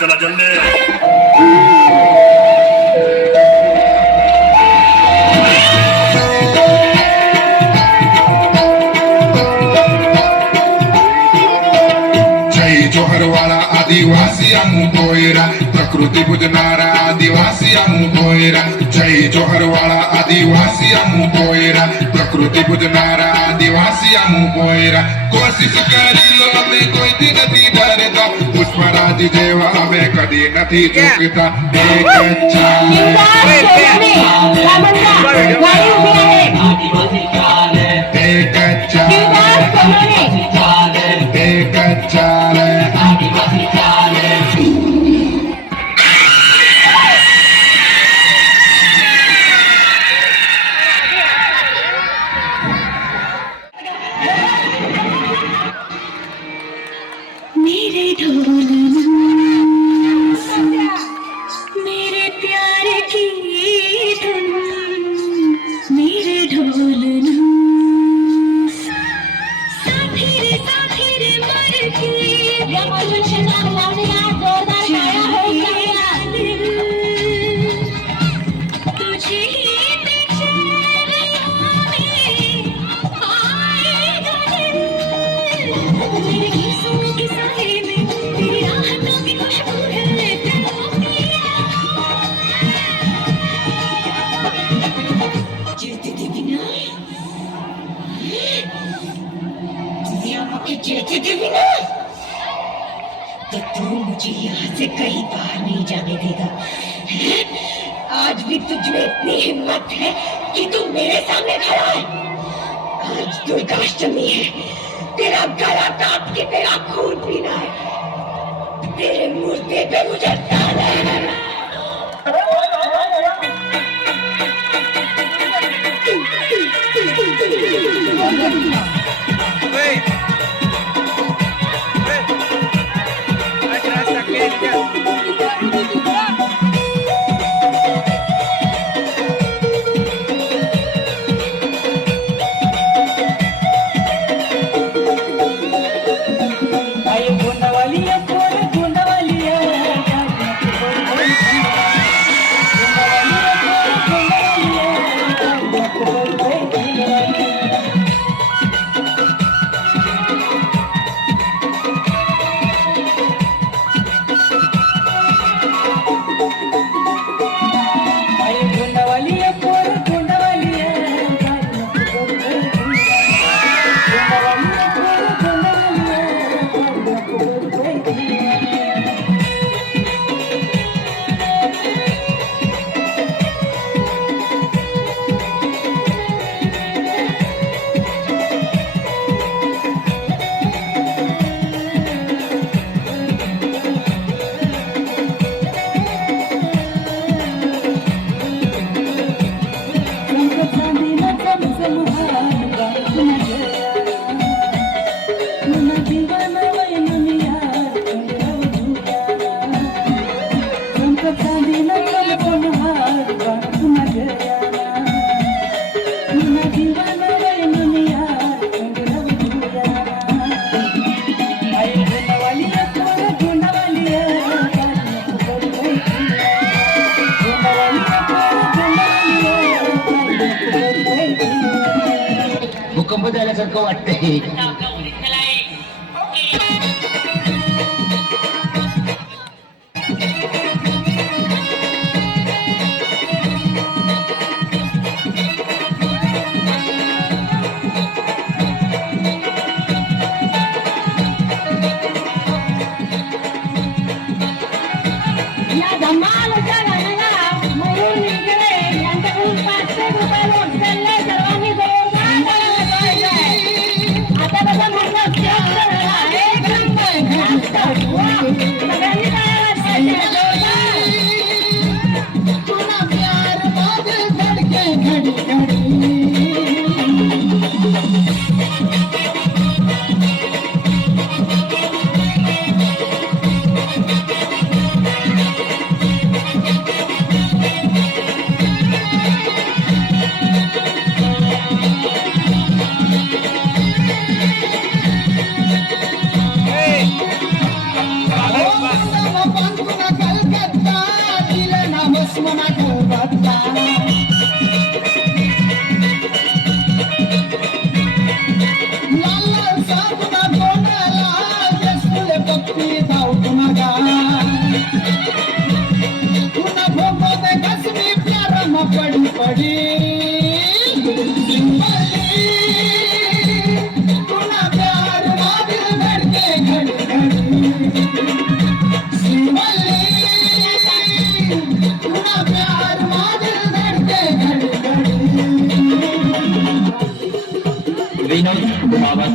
चला जल्दी जोहरवाला आदिवासी कोयरा प्रकृति बुझनारा आदिवासी कोयरा जय जोहरवाला आदिवासी कोयरा प्रकृति बुझनारा आदिवासी कोयरा कोशिश करी लो हमें कोई दिन नहीं डरता पुष्पराज जेवा हमें कभी नहीं चूकता मेरे ढोल मेरे प्यार की धुन मेरे ढोल साथी रे मर के तुझे ही तो तू मुझे यहाँ से कहीं बाहर नहीं जाने देगा। आज भी तुझमें इतनी हिम्मत है कि तू मेरे सामने खड़ा है। आज दुर्गाष्टमी है, तेरा गला काट के तेरा खून पीना है। तेरे मुर्दे पे मुझे डालना है। नको वाटतंय. या धमालच्या गाण्याला मयूर निमकरे यांच्याकडून 500 रुपये नोट त्यांना सर्वांनी जोरदार टाळ्या वाजवायच्या. आता कसं म्हटलं एक नंबर वा. सगळ्यांनी टाळ्या वाजवायच्या जोरदार. तुला प्यार माझे धडके घडी घडी. पड़ी पड़ी तूना प्यार मादिल धड़के घड़ी घड़ी. तूना प्यार मादिल धड़के घड़ी घड़ी. विनोद बाबत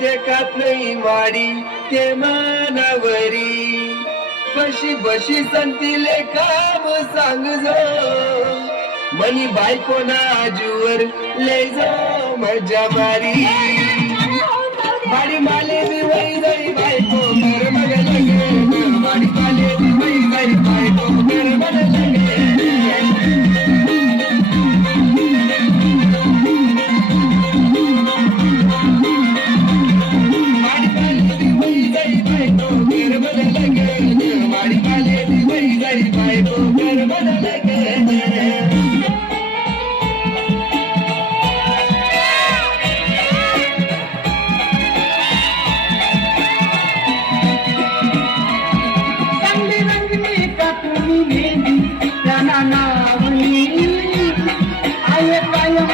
देखत नाही वाडी ते मानावरी बशी बशी संतीले काम सांग जो मनी बायको ना आजूवर ले जो मजा मारी बाडी माले बी वही जाई बायको कर मग लगे बाडी माले बी वही जाई बायको कर मग लगे नावली आये कायम